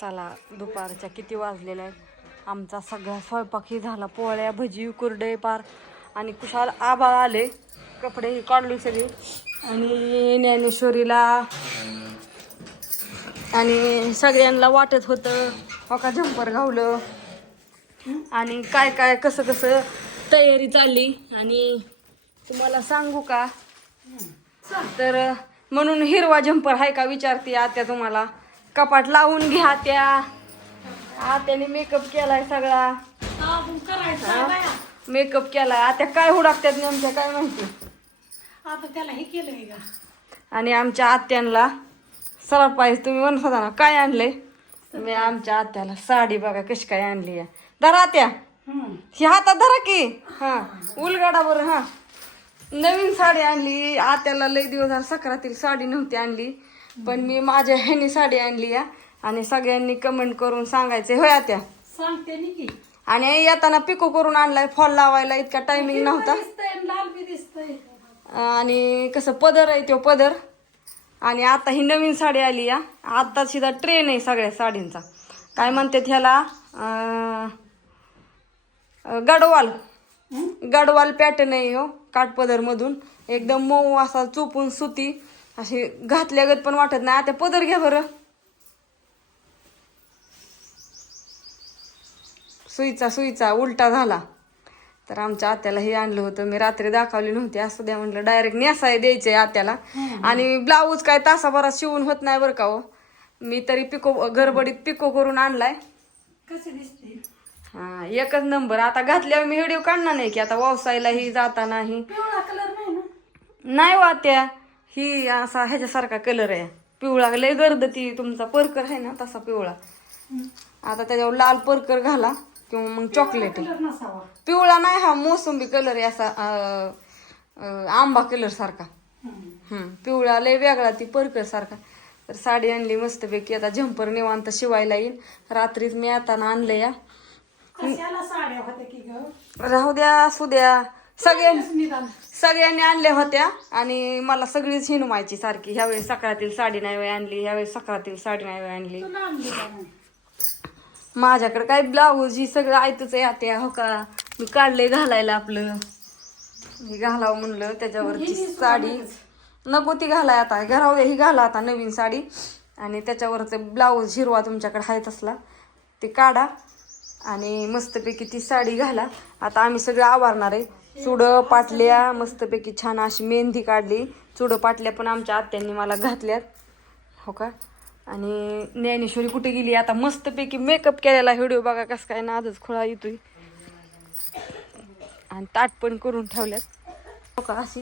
चला दुपारच्या किती वाजलेल्या आहेत. आमचा सगळा स्वयंपाकही झाला. पोळ्या भजी कुरडे पार आणि कुशाल आबाळ आले. कपडेही काढले सगळे आणि ज्ञानेश्वरीला आणि सगळ्यांना वाटत होतं हो का झंपर घावलं आणि काय काय कसं कसं तयारी चालली. आणि तुम्हाला सांगू का तर म्हणून हिरवा झंपर आहे का विचारते आत्या तुम्हाला. कपाट लावून घ्या त्या आत्याने मेकअप केलाय सगळा. मेकअप केलाय आत्या. काय हुडाकतात नेमक्या काय माहिती. आता त्याला हे केलंय का. आणि आमच्या आत्यांना सरप्राईज तुम्ही म्हणत होता ना काय आणलंय. मी आमच्या आत्याला साडी बघा कशी काय आणली आहे. धरा आत्या ही हातात धरा की. हा उलगाडा बरं. हा नवीन साडी आणली आत्याला. लई दिवस झाला सक्रातील साडी नव्हती आणली पण मी माझ्या ह्यानी साडी आणली या. आणि सगळ्यांनी कमेंट करून सांगायचे होय आत्या. सांगते नी की. आणि येताना पिको करून आणलाय. फॉल लावायला इतका टायमिंग नव्हता. लाल बी दिसतंय. आणि कसं पदर आहे तो पदर. आणि आता ही नवीन साडी आली या. आता सुद्धा ट्रेन आहे सगळ्या साडींचा. काय म्हणतात ह्याला गडवाल. गडवाल पॅटर्न आहे हो काठपदर मधून. एकदम मऊ असा चुपून सुती अशी घातल्यागत पण वाटत नाही. आता पदर घ्या बरं. सुईचा उलटा झाला. तर आमच्या आत्याला हे आणलं होतं. मी रात्री दाखवली नव्हती. असं द्या म्हटलं डायरेक्ट नेसाय द्यायचंय आत्याला. आणि ब्लाऊज काय तासाभरात शिवून होत नाही बरं का हो. मी तरी पिको गडबडीत पिको करून आणलाय. कसे दिसते. हा एकच नंबर. आता घातल्यावर मी व्हिडिओ काढणार नाही की आता व्यवसायलाही जाता नाही. पिवळा कलर नाही ना. नाही वा त्या ही असा ह्याच्यासारखा कलर आहे. पिवळा लय गर्द ती तुमचा परकर आहे ना तसा पिवळा. आता त्याच्यावर लाल परकर घाला किंवा मग चॉकलेट. पिवळा नाही हा मोसंबी कलर आहे असा आंबा कलर सारखा. पिवळा लय वेगळा ती परकर सारखा. तर साडी आणली मस्तपैकी. आता झंपर निवांत शिवायला येईल. रात्रीच मी आता आणले या. साड्या होत्या की ग. राहू द्या असू द्या. सगळ्यांनी आणल्या होत्या आणि मला सगळीच हिनवायची सारखी. ह्यावेळी सकाळतील साडी नाही वेळ आणली. ह्यावेळी सकाळतील साडी नाही वेळ आणली. माझ्याकडे काय ब्लाऊज ही सगळं आयतच आहे आत्या हो का. मी काढले घालायला आपलं. हे घालावं म्हणलं त्याच्यावरची साडी नको ती घालाय. आता घरावर ही घाला आता नवीन साडी. आणि त्याच्यावरचे ब्लाऊज हिरवा तुमच्याकडे आहे तसला ते काढा आणि मस्तपैकी ती साडी घाला. आता आम्ही सगळं आवारणार आहे. चुडं पाटल्या मस्तपैकी छान अशी मेहंदी काढली. चुडं पाटल्या पण आमच्या आत्यांनी मला घातल्यात हो का. आणि ज्ञानेश्वरी कुठे गेली आता. मस्तपैकी मेकअप केलेला व्हिडिओ बघा कसं काय नादच खोळा येतोय. आणि ताट पण करून ठेवल्यात हो का. अशी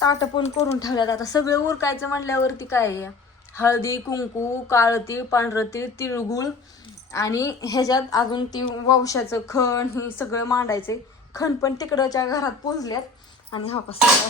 ताट पण करून ठेवल्यात. आता सगळं उरकायचं म्हणल्यावरती काय आहे. हळदी कुंकू काळं तीळ पांढरं तीळ तिळगुळ आणि ह्याच्यात अजून ती वंशाचं खण हे सगळं मांडायचंय. खण पण तिकडच्या घरात पोचल्यात. आणि हा कसं